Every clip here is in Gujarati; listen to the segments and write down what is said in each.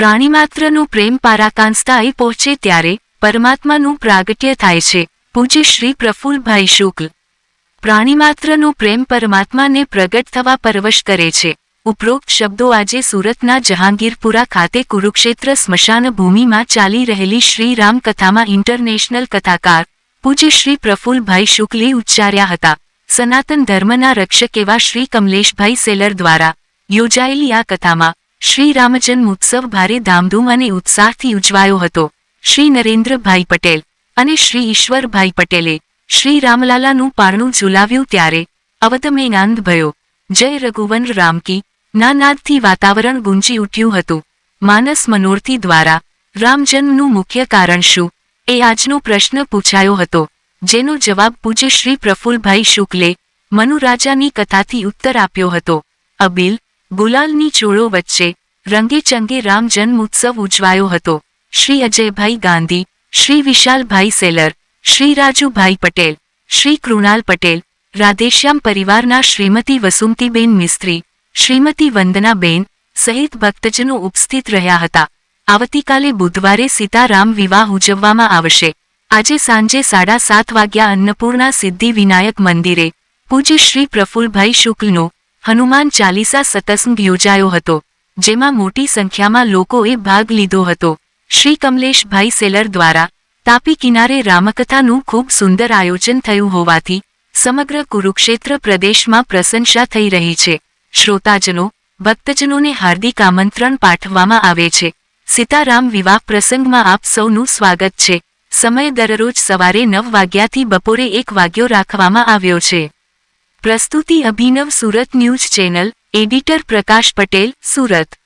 પ્રાણીમાત્રનો પ્રેમ પારાકાંસ્તાએ પહોંચે ત્યારે પરમાત્માનું પ્રાગટ્ય થાય છે. પૂજ્ય શ્રી પ્રફુલ્લભાઈ શુક્લ. પ્રાણીમાત્રનો પ્રેમ પરમાત્માને પ્રગટ થવા પરવશ કરે છે. ઉપરોક્ત શબ્દો આજે સુરતના જહાંગીરપુરા ખાતે કુરુક્ષેત્ર સ્મશાન ભૂમિમાં ચાલી રહેલી શ્રી રામ કથામાં ઇન્ટરનેશનલ કથાકાર પૂજ્ય શ્રી પ્રફુલ્લભાઈ શુક્લે ઉચ્ચાર્યા હતા. સનાતન ધર્મના રક્ષક એવા શ્રી કમલેશભાઈ સેલર દ્વારા યોજાયેલી આ કથામાં શ્રી રામજન્મોત્સવ ભારે ધામધૂમ અને ઉત્સાહથી ઉજવાયો હતો. શ્રી નરેન્દ્રભાઈ પટેલ અને શ્રી ઈશ્વરભાઈ પટેલે શ્રી રામલાલાનું પારણું ઝુલાવ્યું ત્યારે અવધમેં આનંદ ભયો. જય રઘુવન રામ કી ના નાદથી વાતાવરણ ગુંજી ઉઠ્યું હતું. માનસ મનોરથી દ્વારા રામજન્મનું મુખ્ય કારણ શું એ આજનો પ્રશ્ન પૂછાયો હતો, જેનો જવાબ પૂજ્ય શ્રી પ્રફુલ્લભાઈ શુક્લે મનુરાજાની કથાથી ઉત્તર આપ્યો હતો. અબીલ ગુલાલની ચોળો વચ્ચે રંગે ચંગે રામ જન્મોત્સવ ઉજવાયો હતો. શ્રી અજયભાઈ ગાંધી, શ્રી વિશાલભાઈ સેલર, શ્રી રાજુભાઈ પટેલ, શ્રી કૃણાલ પટેલ, રાધેશ્યામ પરિવારના શ્રીમતી વસુમતીબેન મિસ્ત્રી, શ્રીમતી વંદનાબેન સહિત ભક્તજનો ઉપસ્થિત રહ્યા હતા. આવતીકાલે બુધવારે સીતારામ વિવાહ ઉજવવામાં આવશે. આજે સાંજે 7:30 વાગ્યા અન્નપૂર્ણા સિદ્ધિ વિનાયક મંદિરે પૂજ્ય શ્રી પ્રફુલ્લભાઈ શુક્લનો હનુમાન ચાલીસા સત્સંગ યોજાયો હતો, જેમાં મોટી સંખ્યામાં લોકોએ ભાગ લીધો હતો. શ્રી કમલેશભાઈ સેલર દ્વારા તાપી કિનારે રામકથાનું ખૂબ સુંદર આયોજન થયું હોવાથી સમગ્ર કુરુક્ષેત્ર પ્રદેશમાં પ્રશંસા થઈ રહી છે. શ્રોતાજનો ભક્તજનોને હાર્દિક આમંત્રણ પાઠવવામાં આવે છે. સીતારામ વિવાહ પ્રસંગમાં આપ સૌનું સ્વાગત છે. સમય દરરોજ સવારે 9 વાગ્યાથી બપોરે 1 વાગ્યો રાખવામાં આવ્યો છે. પ્રસ્તુતિ અભિનવ સુરત ન્યૂઝ ચેનલ. એડિટર પ્રકાશ પટેલ, સુરત.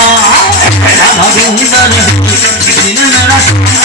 Melody,